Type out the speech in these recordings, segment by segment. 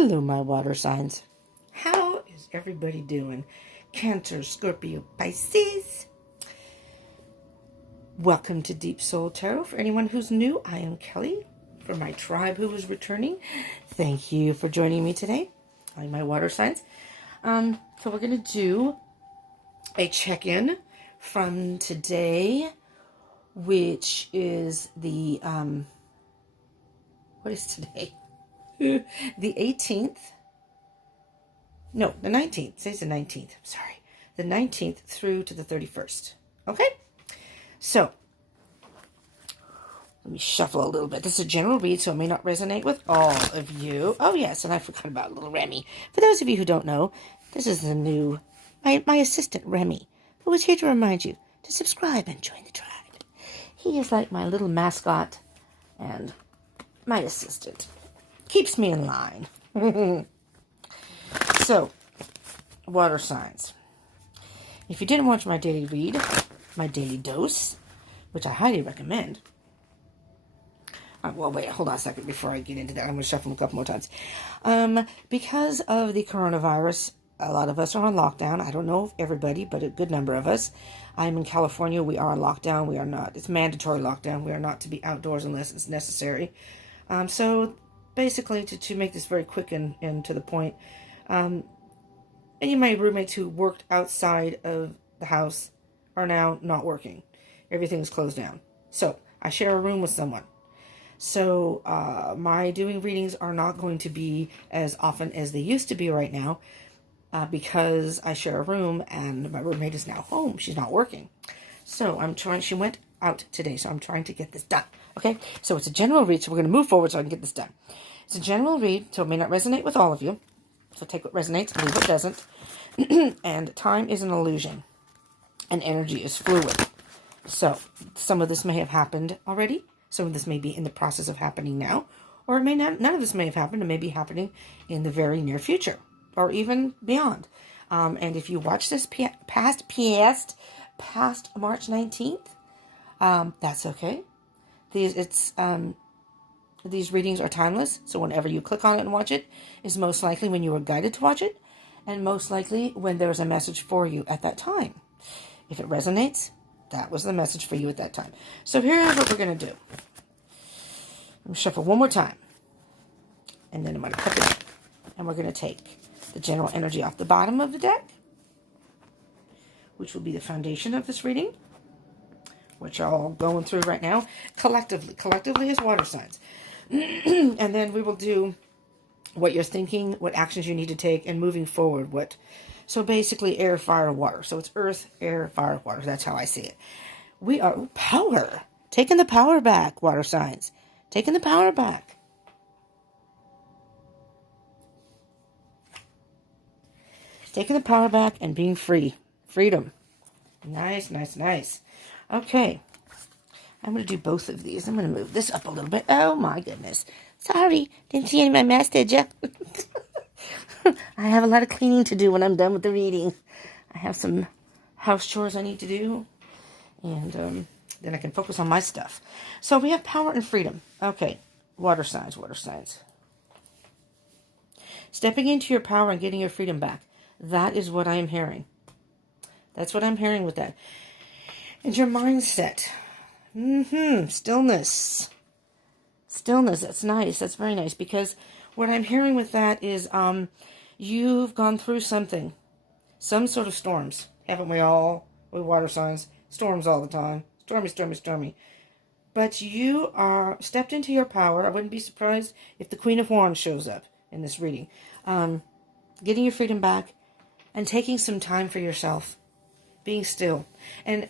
Hello, my water signs. How is everybody doing? Cancer, Scorpio, Pisces. Welcome to Deep Soul Tarot. For anyone who's new, I am Kelly. For my tribe who is returning, thank you for joining me today. I'm my water signs. So we're going to do a check-in from today, which is the, what is today? The 18th. No, the 19th. Today's the 19th. I'm sorry. The 19th through to the 31st. Okay? So, let me shuffle a little bit. This is a general read, so it may not resonate with all of you. Oh, yes, and I forgot about little Remy. For those of you who don't know, this is the new, my assistant, Remy, who is here to remind you to subscribe and join the tribe. He is like my little mascot and my assistant. Keeps me in line. So, water signs. If you didn't watch my daily read, my daily dose, which I highly recommend. Well, wait, hold on a second before I get into that. I'm going to shuffle a couple more times. Because of the coronavirus, a lot of us are on lockdown. I don't know if everybody, but a good number of us. I'm in California. We are on lockdown. We are not. It's mandatory lockdown. We are not to be outdoors unless it's necessary. So, basically, to make this very quick and to the point, any of my roommates who worked outside of the house are now not working. Everything's closed down. So, I share a room with someone. So, my doing readings are not going to be as often as they used to be right now, because I share a room and my roommate is now home. She's not working. So, she went out today, so I'm trying to get this done. Okay? So, it's a general read, so we're going to move forward so I can get this done. It's a general read, so it may not resonate with all of you. So, take what resonates, leave what doesn't. And time is an illusion. And energy is fluid. So, some of this may have happened already. Some of this may be in the process of happening now. Or it may not, none of this may have happened. It may be happening in the very near future. Or even beyond. And if you watch this past March 19th, that's okay. These readings are timeless. So whenever you click on it and watch it, is most likely when you were guided to watch it. And most likely when there's a message for you at that time. If it resonates, that was the message for you at that time. So here's what we're going to do. I'm going to shuffle one more time. And then I'm going to pick it up. And we're going to take the general energy off the bottom of the deck, which will be the foundation of this reading, which are all going through right now, collectively as water signs. And then we will do what you're thinking, what actions you need to take, and moving forward, so basically air, fire, water. So it's earth, air, fire, water. That's how I see it. We are power. Taking the power back, water signs. Taking the power back. Taking the power back and being free. Freedom. Nice, nice, nice. Okay. I'm going to do both of these. I'm going to move this up a little bit. Oh, my goodness. Sorry. Didn't see any of my mess, did you? I have a lot of cleaning to do when I'm done with the reading. I have some house chores I need to do. And then I can focus on my stuff. So we have power and freedom. Okay. Water signs, water signs. Stepping into your power and getting your freedom back. That is what I am hearing. That's what I'm hearing with that. And your mindset. Stillness. Stillness. That's nice. That's very nice. Because what I'm hearing with that is you've gone through something. Some sort of storms. Haven't we all? We water signs. Storms all the time. Stormy, stormy, stormy. But you are stepped into your power. I wouldn't be surprised if the Queen of Wands shows up in this reading. Getting your freedom back and taking some time for yourself. Being still. And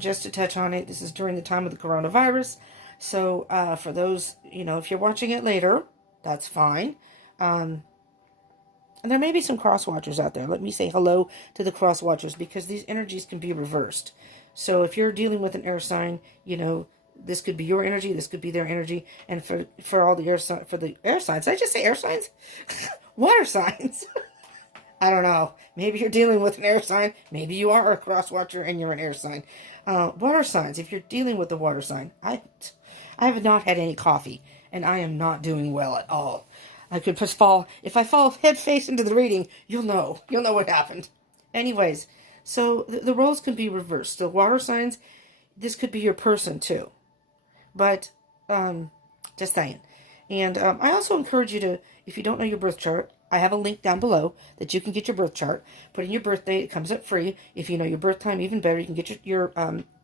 just to touch on it, this is during the time of the coronavirus. So for those, if you're watching it later, that's fine. And there may be some cross watchers out there. Let me say hello to the cross watchers, because these energies can be reversed. So if you're dealing with an air sign, this could be your energy, this could be their energy. And for all the air signs, did I just say air signs? Water signs. I don't know. Maybe you're dealing with an air sign. Maybe you are a cross watcher and you're an air sign. Water signs. If you're dealing with the water sign, I have not had any coffee and I am not doing well at all. I could just fall, if I fall head face into the reading, you'll know what happened. Anyways, so the roles can be reversed. The water signs, this could be your person too. But, just saying. And I also encourage you to, if you don't know your birth chart, I have a link down below that you can get your birth chart. Put in your birthday. It comes up free. If you know your birth time, even better, you can get your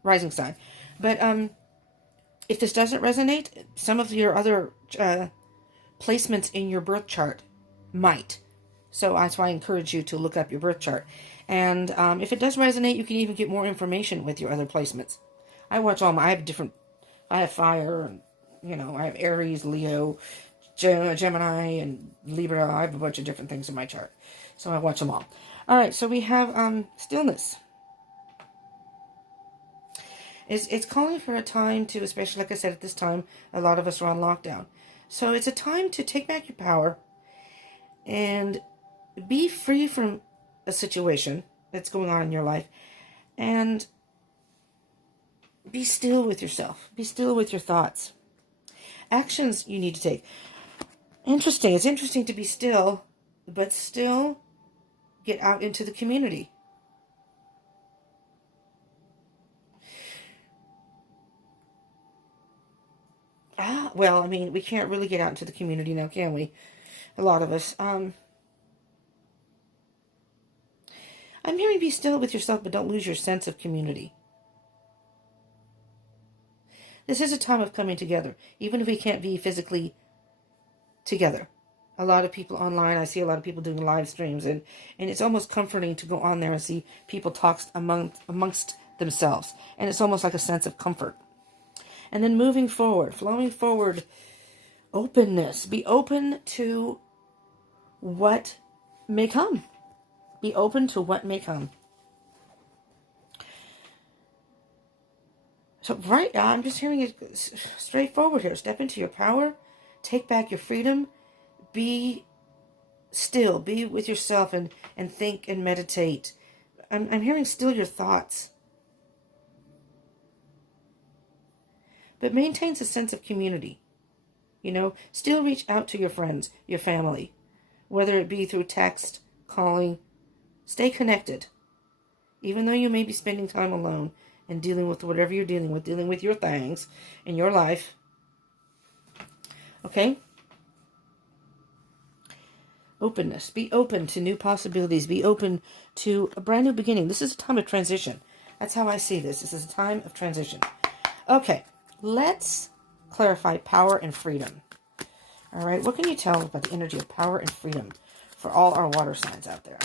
rising sign. But if this doesn't resonate, some of your other placements in your birth chart might. So that's why I encourage you to look up your birth chart. And if it does resonate, you can even get more information with your other placements. I watch all my, I have fire, and, I have Aries, Leo, Gemini, and Libra. I have a bunch of different things in my chart. So I watch them all. All right, so we have stillness. It's calling for a time to, especially like I said, at this time, a lot of us are on lockdown. So it's a time to take back your power and be free from a situation that's going on in your life, and be still with yourself. Be still with your thoughts. Actions you need to take. Interesting. It's interesting to be still, but still get out into the community. Well, I mean, we can't really get out into the community now, can we? A lot of us. I'm hearing be still with yourself, but don't lose your sense of community. This is a time of coming together, even if we can't be physically together. A lot of people online, I see a lot of people doing live streams, and it's almost comforting to go on there and see people talk amongst themselves. And it's almost like a sense of comfort. And then moving forward, flowing forward, openness. Be open to what may come. Be open to what may come. So, right, I'm just hearing it straightforward here. Step into your power. Take back your freedom. Be still. Be with yourself and think and meditate. I'm hearing still your thoughts. But maintains a sense of community. Still reach out to your friends, your family, whether it be through text, calling. Stay connected. Even though you may be spending time alone and dealing with whatever you're dealing with your things in your life. Okay? Openness. Be open to new possibilities. Be open to a brand new beginning. This is a time of transition. That's how I see this. This is a time of transition. Okay. Let's clarify power and freedom. All right, what can you tell about the energy of power and freedom for all our water signs out there?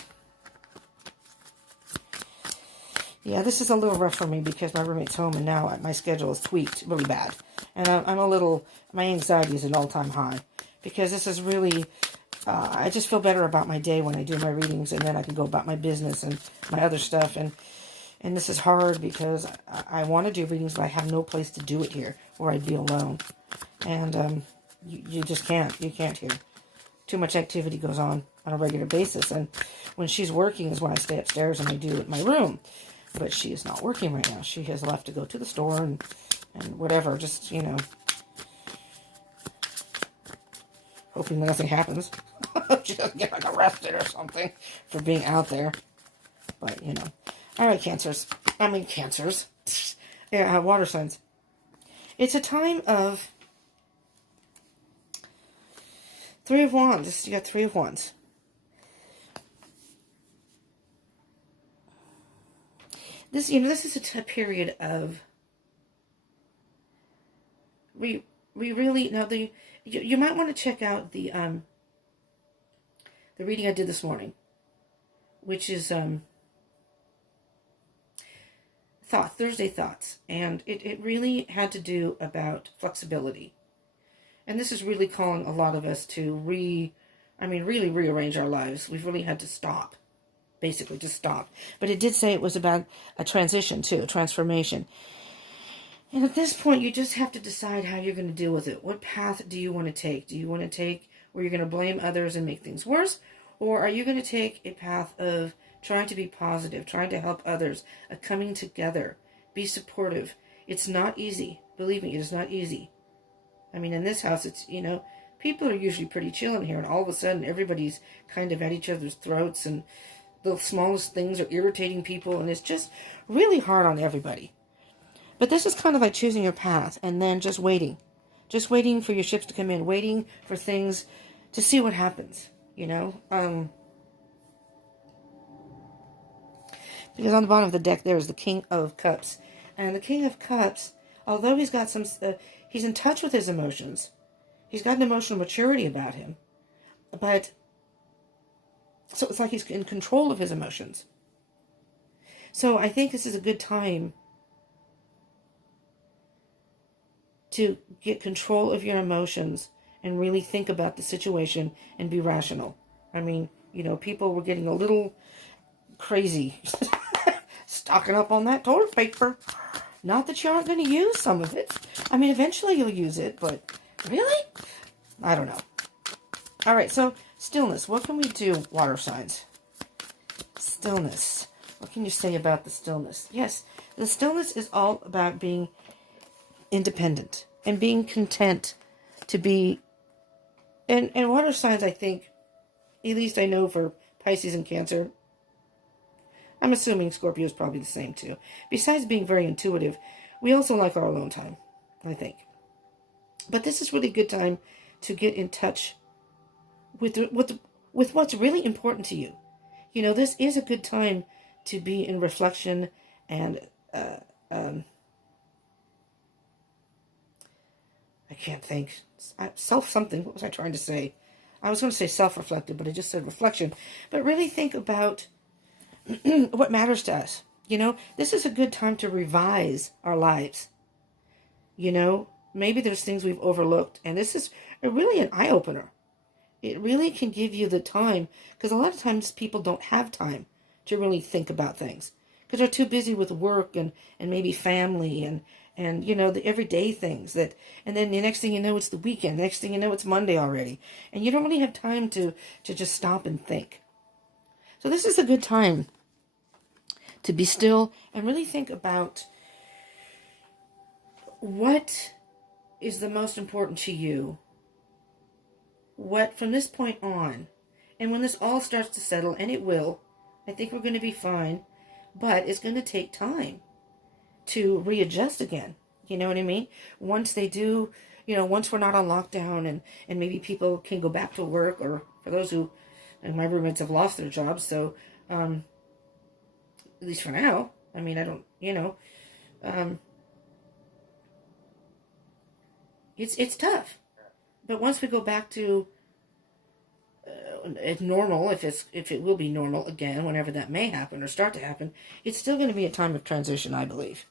Yeah, this is a little rough for me because my roommate's home and now my schedule is tweaked really bad. And my anxiety is at an all-time high because this is really, I just feel better about my day when I do my readings, and then I can go about my business and my other stuff. And this is hard because I want to do readings, but I have no place to do it here, or I'd be alone. And you just can't. You can't here. Too much activity goes on a regular basis. And when she's working is when I stay upstairs and I do it in my room. But she is not working right now. She has left to go to the store and whatever. Just, hoping that nothing happens. She doesn't get arrested or something for being out there. But, All right, Cancers. Yeah, water signs. It's a time of Three of Wands. You got Three of Wands. This, this is a period of we really now you might want to check out the reading I did this morning, which is Thursday Thoughts, and it really had to do about flexibility. And this is really calling a lot of us to really rearrange our lives. We've really had to stop, basically just stop. But it did say it was about a transition too, a transformation. And at this point, you just have to decide how you're going to deal with it. What path do you want to take? Do you want to take where you're going to blame others and make things worse? Or are you going to take a path of trying to be positive, trying to help others, coming together, be supportive? It's not easy. Believe me, it is not easy. I mean, in this house, it's, people are usually pretty chill in here, and all of a sudden everybody's kind of at each other's throats, and the smallest things are irritating people, and it's just really hard on everybody. But this is kind of like choosing your path and then just waiting for your ships to come in, waiting for things to see what happens, you know. Because on the bottom of the deck there is the King of Cups, and the King of Cups, although he's got some, he's in touch with his emotions, he's got an emotional maturity about him, but so it's like he's in control of his emotions. So I think this is a good time to get control of your emotions and really think about the situation and be rational. I mean, you know, people were getting a little crazy stocking up on that toilet paper. Not that you aren't going to use some of it. I mean, eventually you'll use it, but really? I don't know. All right, so stillness. What can we do, water signs? Stillness. What can you say about the stillness? Yes, the stillness is all about being independent and being content to be, and water signs, I think, at least I know for Pisces and Cancer, I'm assuming Scorpio is probably the same too. Besides being very intuitive, we also like our alone time, I think. But this is really a good time to get in touch with what's really important to you. You know, this is a good time to be in reflection and I can't think. Self-something. What was I trying to say? I was going to say self-reflective, but I just said reflection. But really think about what matters to us. You know, this is a good time to revise our lives. You know, maybe there's things we've overlooked. And this is really an eye-opener. It really can give you the time. Because a lot of times people don't have time to really think about things. Because they're too busy with work and maybe family and you know, the everyday things that, and then the next thing you know, it's the weekend. Next thing you know, it's Monday already. And you don't really have time to just stop and think. So this is a good time to be still and really think about what is the most important to you. What, from this point on, and when this all starts to settle, and it will, I think we're going to be fine, but it's going to take time to readjust again. You know what I mean? Once they do, you know, once we're not on lockdown and maybe people can go back to work, or for those who, and my roommates have lost their jobs, so, at least for now, I mean, I don't, you know, it's tough. But once we go back to normal, if it will be normal again, whenever that may happen or start to happen, it's still going to be a time of transition, I believe.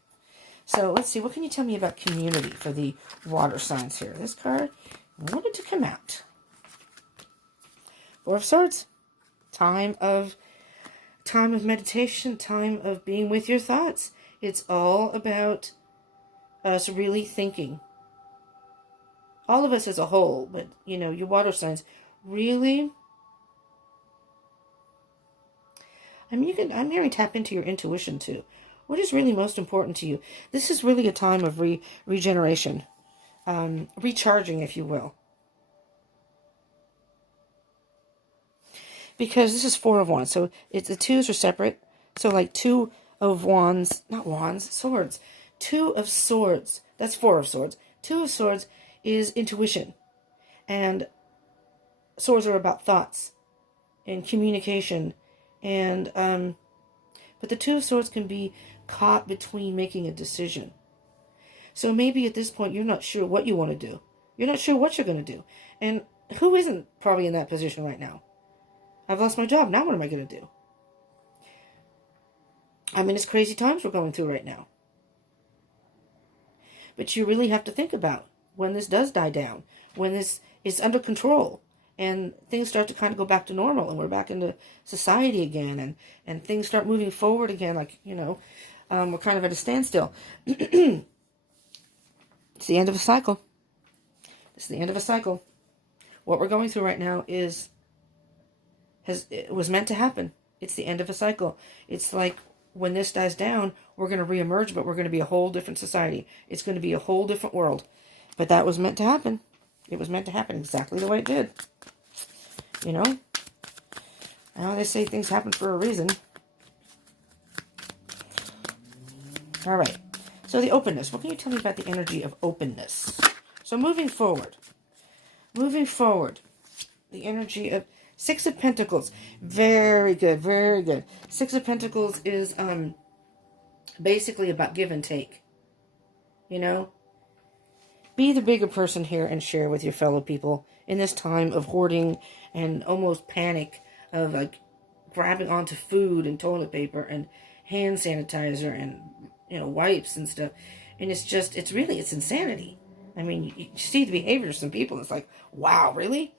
So let's see, what can you tell me about community for the water signs here? This card wanted to come out. Four of Swords. Time of meditation, time of being with your thoughts. It's all about us really thinking. All of us as a whole, but, you know, your water signs really, I mean, I'm hearing tap into your intuition too. What is really most important to you? This is really a time of regeneration, recharging, if you will. Because this is Four of Wands, so the twos are separate. So like Two of Wands, not Wands, Swords. Two of Swords, that's Four of Swords. Two of Swords is intuition. And swords are about thoughts and communication. And, but the Two of Swords can be caught between making a decision. So maybe at this point you're not sure what you want to do. You're not sure what you're going to do. And who isn't probably in that position right now? I've lost my job. Now what am I going to do? I mean, it's crazy times we're going through right now. But you really have to think about when this does die down, when this is under control, and things start to kind of go back to normal, and we're back into society again, and things start moving forward again, like, you know, we're kind of at a standstill. It's the end of a cycle. It's the end of a cycle. What we're going through right now it was meant to happen. It's the end of a cycle. It's like when this dies down, we're going to reemerge, but we're going to be a whole different society. It's going to be a whole different world. But that was meant to happen. It was meant to happen exactly the way it did. You know? Now they say things happen for a reason. All right. So the openness. What can you tell me about the energy of openness? So moving forward. Moving forward. The energy of Six of Pentacles. Very good. Very good. Six of Pentacles is basically about give and take. You know? Be the bigger person here and share with your fellow people in this time of hoarding and almost panic of like grabbing onto food and toilet paper and hand sanitizer and, you know, wipes and stuff. And it's just, it's insanity. I mean, you see the behavior of some people. It's like, wow, really?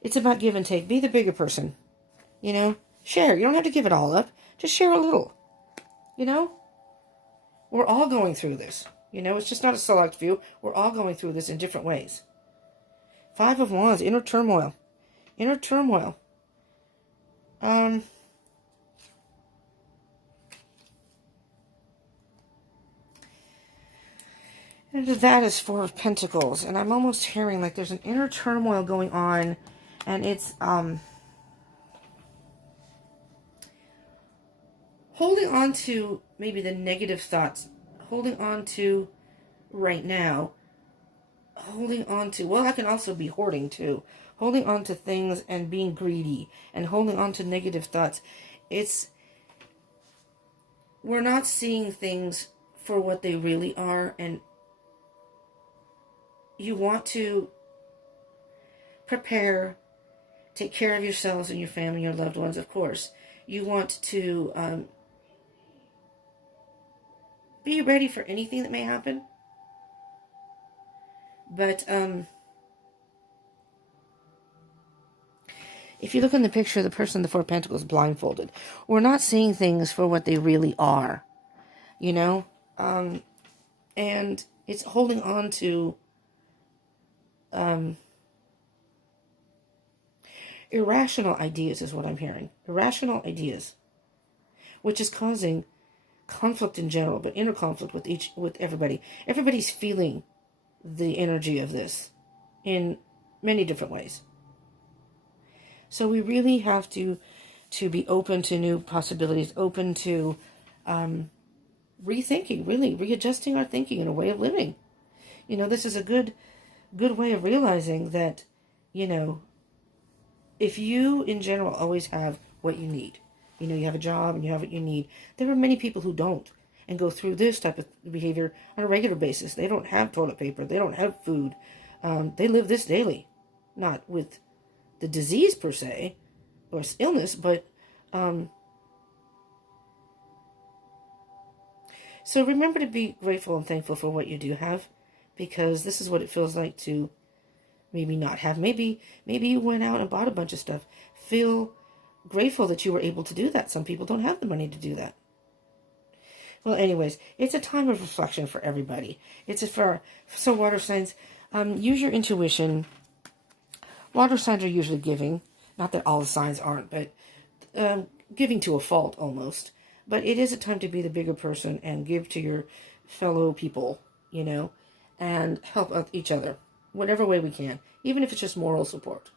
It's about give and take. Be the bigger person. You know, share. You don't have to give it all up. Just share a little. You know, we're all going through this. You know, it's just not a select few. We're all going through this in different ways. Five of Wands, inner turmoil. Inner turmoil. And that is Four of Pentacles. And I'm almost hearing like there's an inner turmoil going on. And it's holding on to maybe the negative thoughts. Holding on to right now. Holding on to, well, I can also be hoarding too. Holding on to things and being greedy. And holding on to negative thoughts. We're not seeing things for what they really are. And you want to prepare, take care of yourselves and your family, your loved ones, of course. You want to be ready for anything that may happen. But if you look in the picture, the person in the Four of Pentacles blindfolded. We're not seeing things for what they really are. You know? And it's holding on to irrational ideas is what I'm hearing. Irrational ideas. Which is causing conflict in general, but inner conflict with everybody. Everybody's feeling the energy of this in many different ways. So we really have to be open to new possibilities, open to rethinking, really readjusting our thinking and a way of living. You know, this is a good way of realizing that, you know, if you in general always have what you need, you know, you have a job and you have what you need. There are many people who don't and go through this type of behavior on a regular basis. They don't have toilet paper. They don't have food. They live this daily, not with the disease per se or illness, but so remember to be grateful and thankful for what you do have, because this is what it feels like to maybe not have. Maybe you went out and bought a bunch of stuff. Feel grateful that you were able to do that. Some people don't have the money to do that. Well, anyways, it's a time of reflection for everybody. So water signs, use your intuition. Water signs are usually giving. Not that all the signs aren't, but giving to a fault almost. But it is a time to be the bigger person and give to your fellow people, you know, and help each other, whatever way we can. Even if it's just moral support,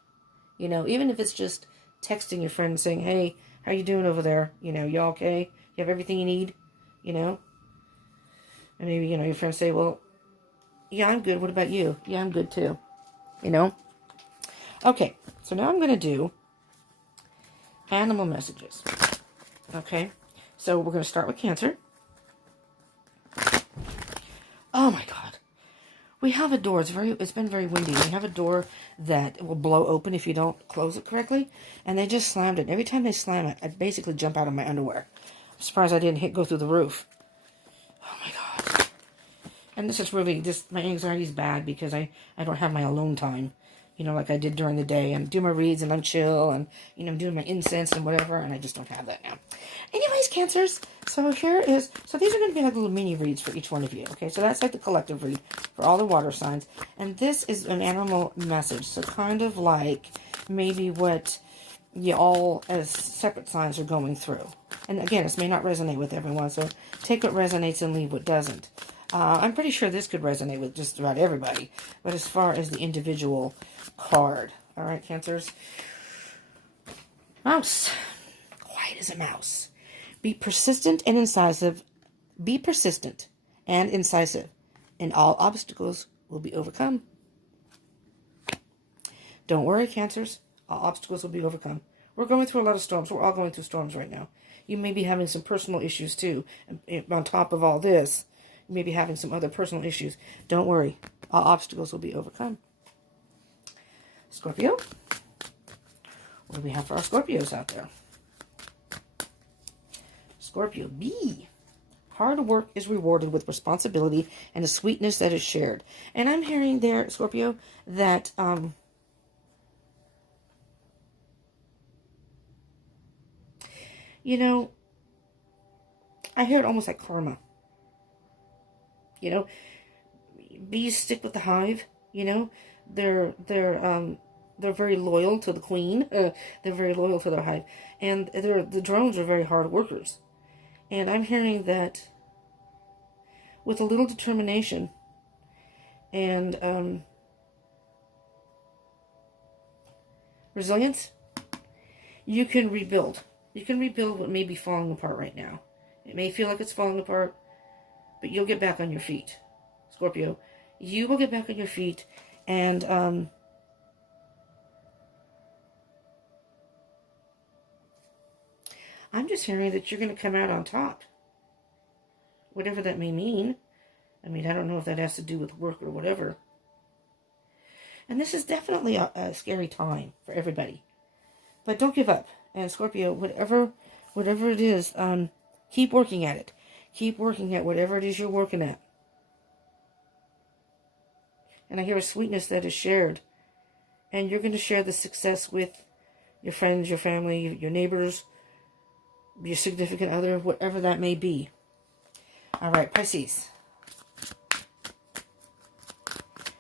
you know, even if it's just texting your friend saying, hey, how you doing over there? You know, you okay? You have everything you need? You know? And maybe, you know, your friends say, well, yeah, I'm good. What about you? Yeah, I'm good too. You know? Okay, so now I'm going to do animal messages. Okay, so we're going to start with Cancer. Oh my God. We have a door. It's been very windy. We have a door that will blow open if you don't close it correctly. And they just slammed it. Every time they slam it, I basically jump out of my underwear. I'm surprised I didn't go through the roof. Oh my God. And this is really, my anxiety is bad because I don't have my alone time. You know, like I did during the day, and do my reads and I'm chill and, you know, I'm doing my incense and whatever, and I just don't have that now. Anyways, Cancers, so these are going to be like little mini reads for each one of you, okay? So that's like the collective read for all the water signs, and this is an animal message, so kind of like maybe what you all as separate signs are going through. And again, this may not resonate with everyone, so take what resonates and leave what doesn't. I'm pretty sure this could resonate with just about everybody. But as far as the individual card. All right, Cancers. Mouse. Quiet as a mouse. Be persistent and incisive. Be persistent and incisive. And all obstacles will be overcome. Don't worry, Cancers. All obstacles will be overcome. We're going through a lot of storms. We're all going through storms right now. You may be having some personal issues too. On top of all this, you may be having some other personal issues. Don't worry. All obstacles will be overcome. Scorpio. What do we have for our Scorpios out there? Scorpio B. Hard work is rewarded with responsibility and a sweetness that is shared. And I'm hearing there, Scorpio, that you know, I hear it almost like karma. You know, bees stick with the hive. You know, they're very loyal to the queen. They're very loyal to their hive, and the drones are very hard workers. And I'm hearing that with a little determination and resilience, you can rebuild. You can rebuild what may be falling apart right now. It may feel like it's falling apart, but you'll get back on your feet, Scorpio. You will get back on your feet, and I'm just hearing that you're going to come out on top. Whatever that may mean. I mean, I don't know if that has to do with work or whatever. And this is definitely a scary time for everybody. But don't give up. And Scorpio, whatever it is, keep working at it. Keep working at whatever it is you're working at. And I hear a sweetness that is shared. And you're going to share the success with your friends, your family, your neighbors, your significant other, whatever that may be. All right, Pisces.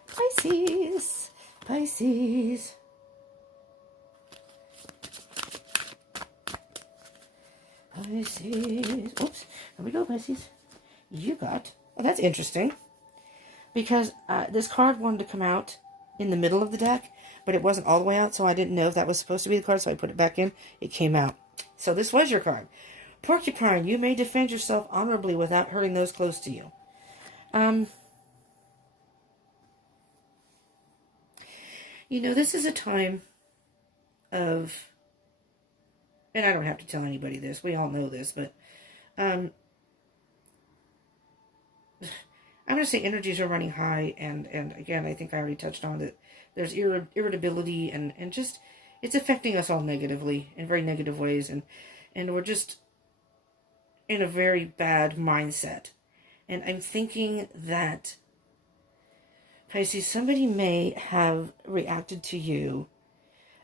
Pisces. Pisces. Pisces. Oops. Here we go, Pisces. You got... Oh, that's interesting. Because this card wanted to come out in the middle of the deck, but it wasn't all the way out, so I didn't know if that was supposed to be the card, so I put it back in. It came out. So this was your card. Porcupine, you may defend yourself honorably without hurting those close to you. You know, this is a time of... And I don't have to tell anybody this. We all know this, but... I'm going to say energies are running high, and again, I think I already touched on it. There's irritability, and just... It's affecting us all negatively, in very negative ways, and we're just in a very bad mindset. And I'm thinking that, Pisces, somebody may have reacted to you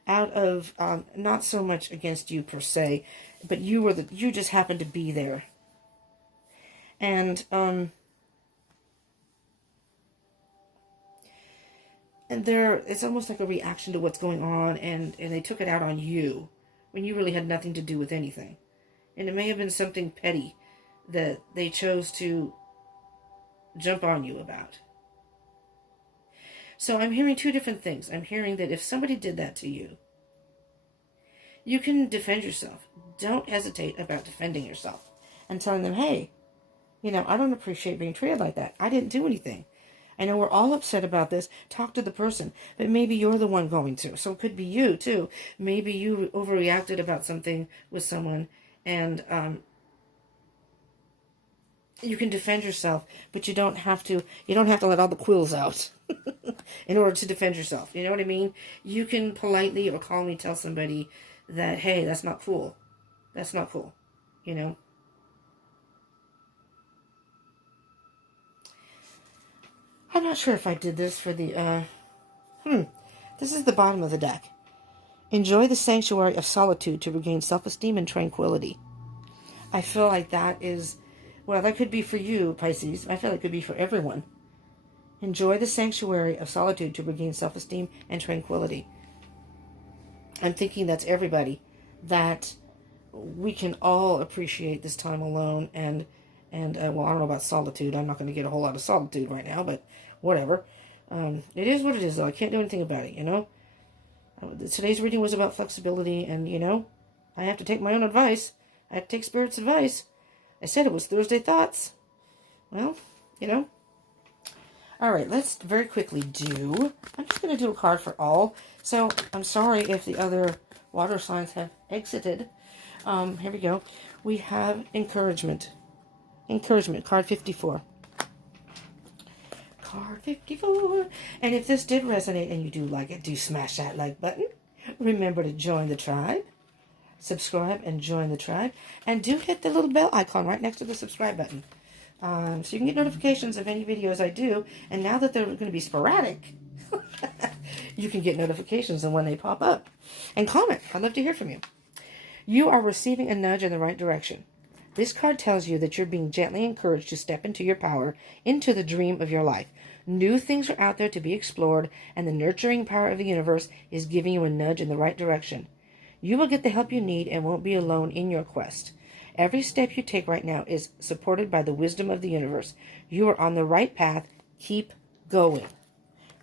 out of, not so much against you per se, but you just happened to be there. And it's almost like a reaction to what's going on, and they took it out on you when you really had nothing to do with anything. And it may have been something petty that they chose to jump on you about. So I'm hearing two different things. I'm hearing that if somebody did that to you, you can defend yourself. Don't hesitate about defending yourself and telling them, hey, you know, I don't appreciate being treated like that. I didn't do anything. I know we're all upset about this. Talk to the person. But maybe you're the one going to. So it could be you, too. Maybe you overreacted about something with someone, and you can defend yourself, but you don't have to let all the quills out in order to defend yourself. You know what I mean? You can politely or calmly tell somebody that, hey, that's not cool. That's not cool. You know? I'm not sure if I did this for the, This is the bottom of the deck. Enjoy the sanctuary of solitude to regain self-esteem and tranquility. I feel like that is, well, that could be for you, Pisces. I feel like it could be for everyone. Enjoy the sanctuary of solitude to regain self-esteem and tranquility. I'm thinking that's everybody. That we can all appreciate this time alone and And, well, I don't know about solitude. I'm not going to get a whole lot of solitude right now, but whatever. It is what it is, though. I can't do anything about it, you know? Today's reading was about flexibility, and, you know, I have to take my own advice. I have to take Spirit's advice. I said it was Thursday Thoughts. Well, you know. All right, let's very quickly do... I'm just going to do a card for all. So, I'm sorry if the other water signs have exited. Here we go. We have encouragement. Encouragement, card 54. Card 54. And if this did resonate and you do like it, do smash that like button. Remember to join the tribe. Subscribe and join the tribe. And do hit the little bell icon right next to the subscribe button. So you can get notifications of any videos I do. And now that they're going to be sporadic, you can get notifications of when they pop up. And comment. I'd love to hear from you. You are receiving a nudge in the right direction. This card tells you that you're being gently encouraged to step into your power, into the dream of your life. New things are out there to be explored, and the nurturing power of the universe is giving you a nudge in the right direction. You will get the help you need and won't be alone in your quest. Every step you take right now is supported by the wisdom of the universe. You are on the right path. Keep going.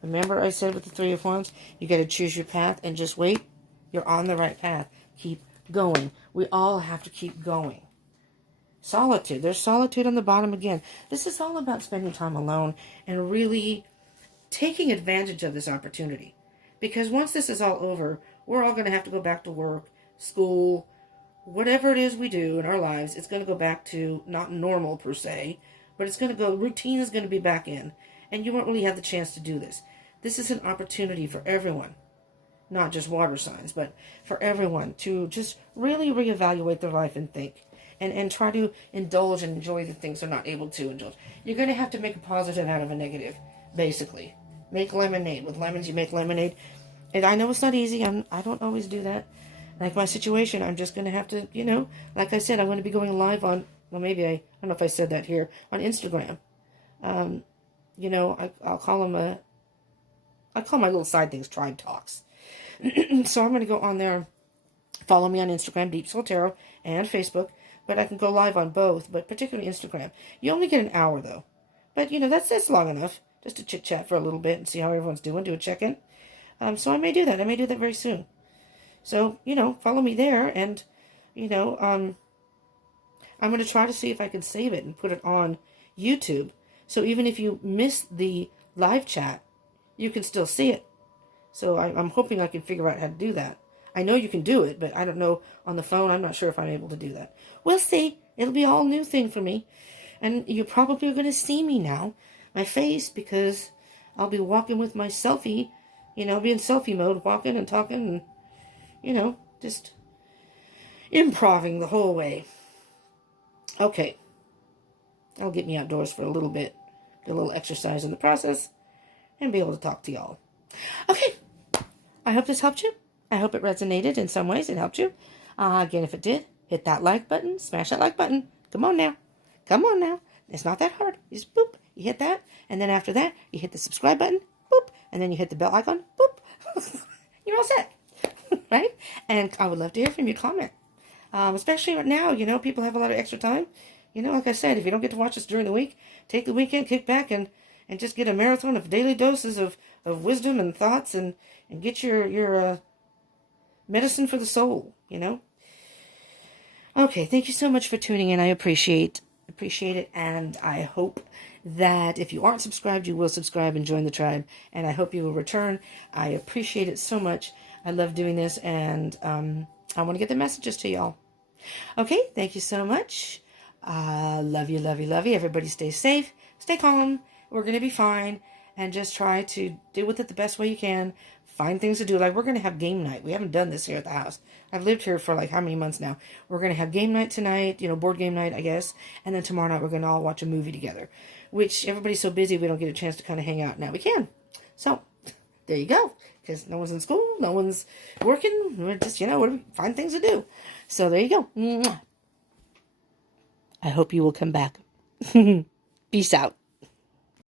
Remember I said with the Three of Wands, you got to choose your path and just wait. You're on the right path. Keep going. We all have to keep going. Solitude. There's solitude on the bottom again. This is all about spending time alone and really taking advantage of this opportunity. Because once this is all over, we're all going to have to go back to work, school, whatever it is we do in our lives. It's going to go back to not normal per se, but it's going to go, routine is going to be back in. And you won't really have the chance to do this. This is an opportunity for everyone. Not just water signs, but for everyone to just really reevaluate their life and think. And try to indulge and enjoy the things they're not able to indulge. You're going to have to make a positive out of a negative, basically. Make lemonade. With lemons, you make lemonade. And I know it's not easy. I don't always do that. Like my situation, I'm just going to have to, you know, like I said, I'm going to be going live on, well, maybe I don't know if I said that here, on Instagram. You know, I'll call them I call my little side things Tribe Talks. So I'm going to go on there. Follow me on Instagram, Deep Soul Tarot, and Facebook. But I can go live on both, but particularly Instagram. You only get an hour, though. But, you know, that's long enough just to chit-chat for a little bit and see how everyone's doing, do a check-in. So I may do that. I may do that very soon. So, you know, follow me there, and, you know, I'm going to try to see if I can save it and put it on YouTube. So even if you miss the live chat, you can still see it. So I'm hoping I can figure out how to do that. I know you can do it, but I don't know on the phone. I'm not sure if I'm able to do that. We'll see. It'll be all new thing for me. And you probably are going to see me now, my face, because I'll be walking with my selfie, you know, be in selfie mode, walking and talking and, you know, just improving the whole way. Okay. That'll get me outdoors for a little bit, do a little exercise in the process, and be able to talk to y'all. Okay. I hope this helped you. I hope it resonated in some ways. It helped you. Again, if it did, hit that like button. Smash that like button. Come on now. Come on now. It's not that hard. You just boop. You hit that. And then after that, you hit the subscribe button. Boop. And then you hit the bell icon. Boop. You're all set. Right? And I would love to hear from you. Comment. Especially right now, you know, people have a lot of extra time. You know, like I said, if you don't get to watch this during the week, take the weekend, kick back, and just get a marathon of daily doses of wisdom and thoughts and get your medicine for the soul, you know. Okay, thank you so much for tuning in. I appreciate it, and I hope that if you aren't subscribed, you will subscribe and join the tribe, and I hope you will return. I appreciate it so much. I love doing this, and I want to get the messages to y'all. Okay, thank you so much. Love you, love you, love you. Everybody stay safe, stay calm. We're going to be fine, and just try to deal with it the best way you can. Find things to do. Like, we're going to have game night. We haven't done this here at the house. I've lived here for like how many months now. We're going to have game night tonight, you know, board game night, I guess. And then tomorrow night we're going to all watch a movie together. Which, everybody's so busy we don't get a chance to kind of hang out. Now we can. So, there you go. Because no one's in school. No one's working. We're just, you know, we find things to do. So, there you go. Mwah. I hope you will come back. Peace out.